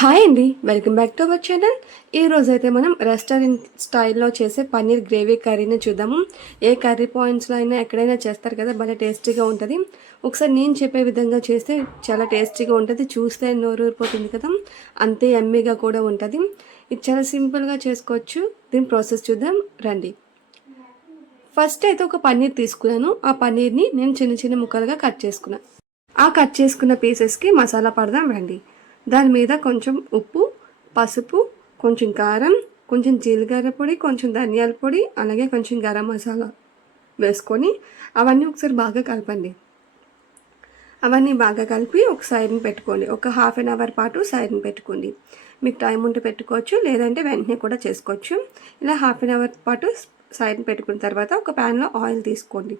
Hi అండి, welcome back to our channel. ఈరోజైతే మనం రెస్టారెంట్ స్టైల్లో చేసే పన్నీర్ గ్రేవీ కర్రీని చూద్దాము. ఏ కర్రీ పాయింట్స్లో అయినా ఎక్కడైనా చేస్తారు కదా, భలే టేస్టీగా ఉంటుంది. ఒకసారి నేను చెప్పే విధంగా చేస్తే చాలా టేస్టీగా ఉంటుంది. చూస్తే నోరూరిపోతుంది కదా, అంతే యమ్మీగా కూడా ఉంటుంది. ఇది చాలా సింపుల్గా చేసుకోవచ్చు. దీని ప్రాసెస్ చూద్దాం రండి. ఫస్ట్ అయితే ఒక పన్నీర్ తీసుకున్నాను. ఆ పన్నీర్ని నేను చిన్న చిన్న ముక్కలుగా కట్ చేసుకున్నాను. ఆ కట్ చేసుకున్న పీసెస్కి మసాలా పడదాం రండి. దాని మీద కొంచెం ఉప్పు, పసుపు, కొంచెం కారం, కొంచెం జీలకర్ర పొడి, కొంచెం ధనియాల పొడి, అలాగే కొంచెం గరం మసాలా వేసుకొని అవన్నీ ఒకసారి బాగా కలపండి. అవన్నీ బాగా కలిపి ఒక సైడ్ని పెట్టుకోండి. ఒక హాఫ్ అన్ అవర్ పాటు సైడ్ని పెట్టుకోండి. మీకు టైం ఉంటే పెట్టుకోవచ్చు, లేదంటే వెంటనే కూడా చేసుకోవచ్చు. ఇలా హాఫ్ అన్ అవర్ పాటు సైడ్ని పెట్టుకున్న తర్వాత ఒక ప్యాన్లో ఆయిల్ తీసుకోండి.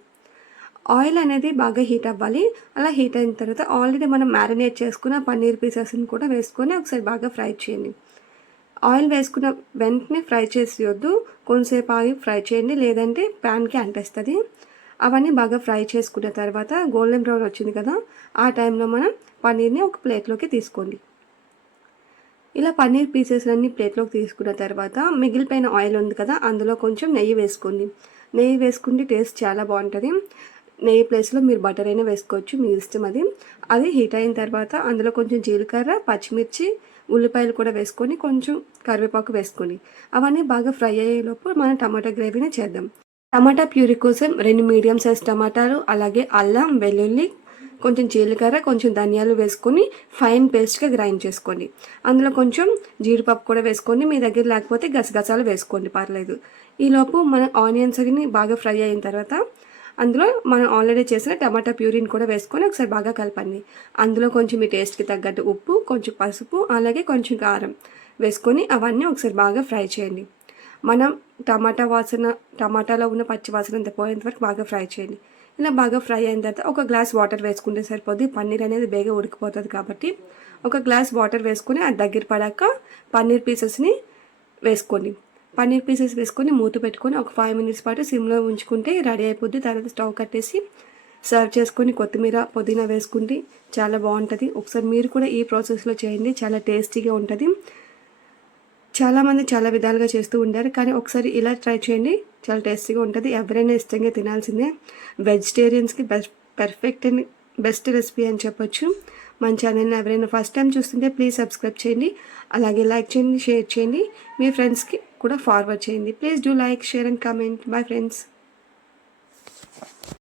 ఆయిల్ అనేది బాగా హీట్ అవ్వాలి. అలా హీట్ అయిన తర్వాత ఆల్రెడీ మనం మ్యారినేట్ చేసుకున్న పన్నీర్ పీసెస్ని కూడా వేసుకొని ఒకసారి బాగా ఫ్రై చేయండి. ఆయిల్ వేసుకున్న వెంటనే ఫ్రై చేసేయొద్దు, కొంతసేపు ఆగి ఫ్రై చేయండి, లేదంటే ప్యాన్కి అంటేస్తుంది. అవన్నీ బాగా ఫ్రై చేసుకున్న తర్వాత గోల్డెన్ బ్రౌన్ వచ్చింది కదా, ఆ టైంలో మనం పన్నీర్ని ఒక ప్లేట్లోకి తీసుకోండి. ఇలా పన్నీర్ పీసెస్ అన్ని ప్లేట్లోకి తీసుకున్న తర్వాత మిగిలిపోయిన ఆయిల్ ఉంది కదా, అందులో కొంచెం నెయ్యి వేసుకోండి. నెయ్యి వేసుకుంటే టేస్ట్ చాలా బాగుంటుంది. నెయ్యి ప్లేస్లో మీరు బటర్ అయినా వేసుకోవచ్చు, మీ ఇష్టం అది. అది హీట్ అయిన తర్వాత అందులో కొంచెం జీలకర్ర, పచ్చిమిర్చి, ఉల్లిపాయలు కూడా వేసుకొని కొంచెం కరివేపాకు వేసుకొని అవన్నీ బాగా ఫ్రై అయ్యేలోపు మనం టమాటా గ్రేవీని చేద్దాం. టమాటా ప్యూరీ కోసం 2 మీడియం సైజ్ టమాటాలు, అలాగే అల్లం, వెల్లుల్లి, కొంచెం జీలకర్ర, కొంచెం ధనియాలు వేసుకొని ఫైన్ పేస్ట్గా గ్రైండ్ చేసుకోండి. అందులో కొంచెం జీడిపప్పు కూడా వేసుకోండి. మీ దగ్గర లేకపోతే గసగసాలు వేసుకోండి, పర్లేదు. ఈలోపు మన ఆనియన్స్ అన్ని బాగా ఫ్రై అయిన తర్వాత అందులో మనం ఆల్రెడీ చేసిన టమాటా ప్యూరీని కూడా వేసుకొని ఒకసారి బాగా కలపండి. అందులో కొంచెం మీ టేస్ట్కి తగ్గట్టు ఉప్పు, కొంచెం పసుపు, అలాగే కొంచెం కారం వేసుకొని అవన్నీ ఒకసారి బాగా ఫ్రై చేయండి. మనం టమాటాలో ఉన్న పచ్చి వాసన అంత పోయేంత వరకు బాగా ఫ్రై చేయండి. ఇలా బాగా ఫ్రై అయిన తర్వాత ఒక గ్లాస్ వాటర్ వేసుకుంటే సరిపోద్ది. పన్నీర్ అనేది బేగా ఉడికిపోతుంది కాబట్టి ఒక గ్లాస్ వాటర్ వేసుకొని అది దగ్గర పడాక పన్నీర్ పీసెస్ని వేసుకోండి. పన్నీర్ పీసెస్ వేసుకొని మూత పెట్టుకొని ఒక 5 మినిట్స్ పాటు సిమ్లో ఉంచుకుంటే రెడీ అయిపోద్ది. తర్వాత స్టవ్ కట్టేసి సర్వ్ చేసుకొని కొత్తిమీర, పుదీనా వేసుకుంటే చాలా బాగుంటుంది. ఒకసారి మీరు కూడా ఈ ప్రాసెస్లో చేయండి, చాలా టేస్టీగా ఉంటుంది. చాలామంది చాలా విధాలుగా చేస్తూ ఉంటారు, కానీ ఒకసారి ఇలా ట్రై చేయండి, చాలా టేస్టీగా ఉంటుంది. ఎవరైనా ఇష్టంగా తినాల్సిందే. వెజిటేరియన్స్కి పర్ఫెక్ట్ అండ్ బెస్ట్ రెసిపీ అని చెప్పొచ్చు. మన ఛానల్ని ఎవరైనా ఫస్ట్ టైం చూస్తుంటే ప్లీజ్ సబ్స్క్రైబ్ చేయండి, అలాగే లైక్ చేయండి, షేర్ చేయండి, మీ ఫ్రెండ్స్కి కూడా ఫార్వర్డ్ చేయండి. Please do like, share and comment. Bye friends.